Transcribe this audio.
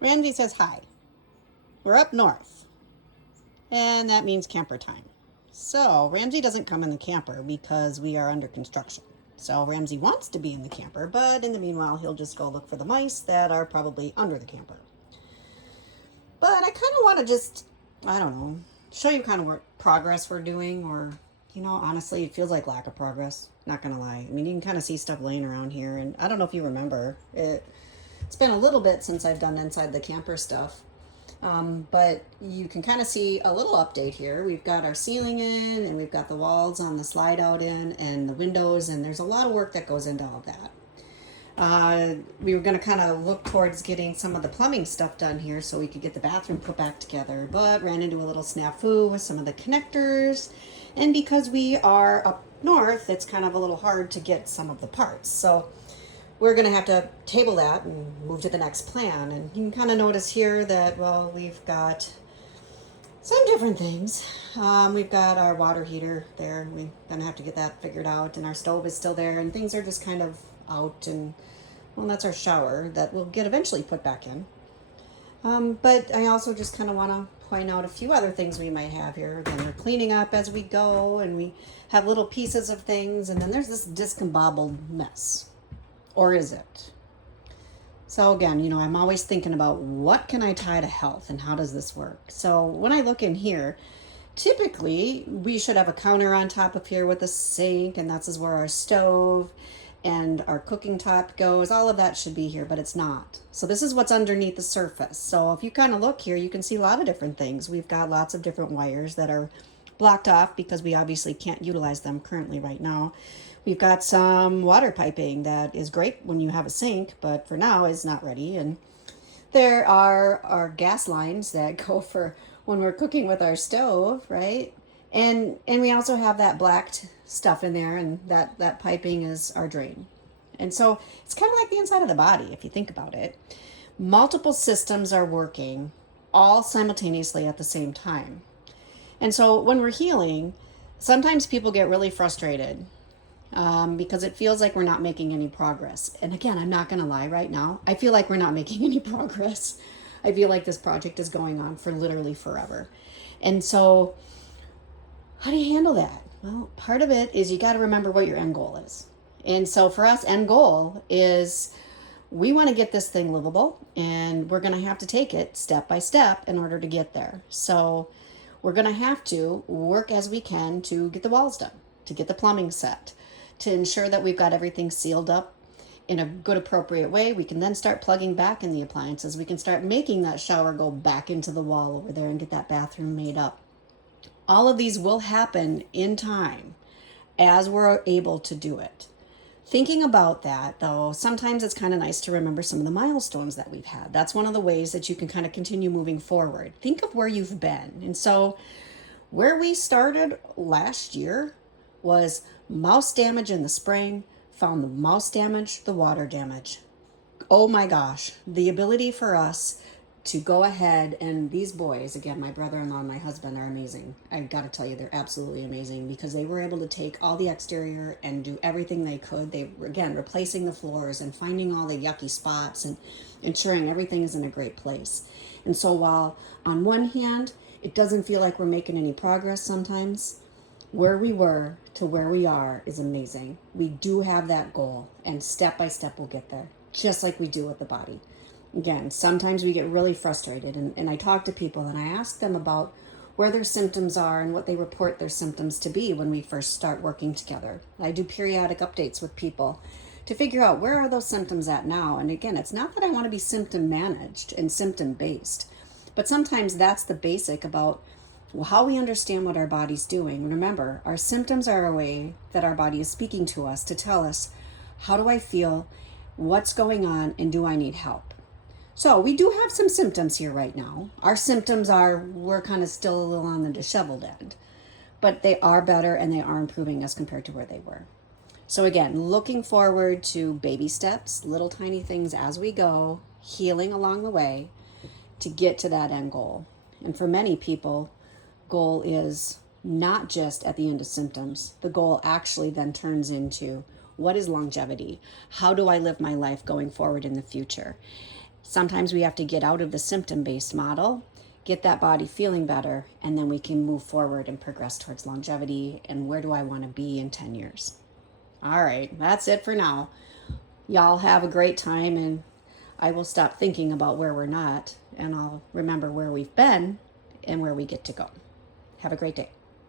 Ramsey says hi. We're up north, and that means camper time. So Ramsey doesn't come in the camper because we are under construction. So Ramsey wants to be in the camper, but in the meanwhile, he'll just go look for the mice that are probably under the camper. But I kind of want to just, I don't know, show you kind of what progress we're doing, or, honestly, it feels like lack of progress. Not gonna lie. I mean, you can kind of see stuff laying around here, and I don't know if you remember. It's been a little bit since I've done inside the camper stuff. But you can kind of see a little update here. We've got our ceiling in, and we've got the walls on the slide out in, and the windows, and there's a lot of work that goes into all of that. We were going to kind of look towards getting some of the plumbing stuff done here so we could get the bathroom put back together, but ran into a little snafu with some of the connectors. And because we are up north, it's kind of a little hard to get some of the parts. So we're going to have to table that and move to the next plan. And you can kind of notice here that, well, we've got some different things. We've got our water heater there. We're going to have to get that figured out. And our stove is still there. And things are just kind of out. And, well, that's our shower that we'll get eventually put back in. But I also just kind of want to point out a few other things we might have here. Again, we're cleaning up as we go. And we have little pieces of things. And then there's this discombobbled mess. Or is it? So again, I'm always thinking about what can I tie to health and how does this work? So when I look in here, typically we should have a counter on top of here with a sink, and that's where our stove and our cooking top goes. All of that should be here, but it's not. So this is what's underneath the surface. So if you kind of look here, you can see a lot of different things. We've got lots of different wires that are blocked off because we obviously can't utilize them currently right now. We've got some water piping that is great when you have a sink, but for now is not ready. And there are our gas lines that go for when we're cooking with our stove, right? And we also have that blacked stuff in there, and that piping is our drain. And so it's kind of like the inside of the body, if you think about it. Multiple systems are working all simultaneously at the same time. And so when we're healing, sometimes people get really frustrated because it feels like we're not making any progress. And again, I'm not going to lie right now. I feel like we're not making any progress. I feel like this project is going on for literally forever. And so how do you handle that? Well, part of it is you got to remember what your end goal is. And so for us, end goal is we want to get this thing livable, and we're going to have to take it step by step in order to get there. So we're going to have to work as we can to get the walls done, to get the plumbing set, to ensure that we've got everything sealed up in a good, appropriate way. We can then start plugging back in the appliances. We can start making that shower go back into the wall over there and get that bathroom made up. All of these will happen in time as we're able to do it. Thinking about that, though, sometimes it's kind of nice to remember some of the milestones that we've had. That's one of the ways that you can kind of continue moving forward. Think of where you've been. And so where we started last year was mouse damage in the spring, found the mouse damage, the water damage. Oh my gosh, the ability for us to go ahead, and these boys, again, my brother-in-law and my husband are amazing. I've got to tell you, they're absolutely amazing because they were able to take all the exterior and do everything they could. They were, again, replacing the floors and finding all the yucky spots and ensuring everything is in a great place. And so while on one hand, it doesn't feel like we're making any progress sometimes, where we were to where we are is amazing. We do have that goal, and step by step we'll get there, just like we do with the body. Again, sometimes we get really frustrated, and I talk to people and I ask them about where their symptoms are and what they report their symptoms to be when we first start working together. I do periodic updates with people to figure out where are those symptoms at now. And again, it's not that I want to be symptom managed and symptom based, but sometimes that's the basic about how we understand what our body's doing. Remember, our symptoms are a way that our body is speaking to us to tell us, how do I feel, what's going on, and do I need help? So we do have some symptoms here right now. Our symptoms are, we're kind of still a little on the disheveled end, but they are better and they are improving as compared to where they were. So again, looking forward to baby steps, little tiny things as we go, healing along the way to get to that end goal. And for many people, goal is not just at the end of symptoms. The goal actually then turns into, what is longevity? How do I live my life going forward in the future? Sometimes we have to get out of the symptom-based model, get that body feeling better, and then we can move forward and progress towards longevity and where do I want to be in 10 years. All right, that's it for now. Y'all have a great time, and I will stop thinking about where we're not, and I'll remember where we've been and where we get to go. Have a great day.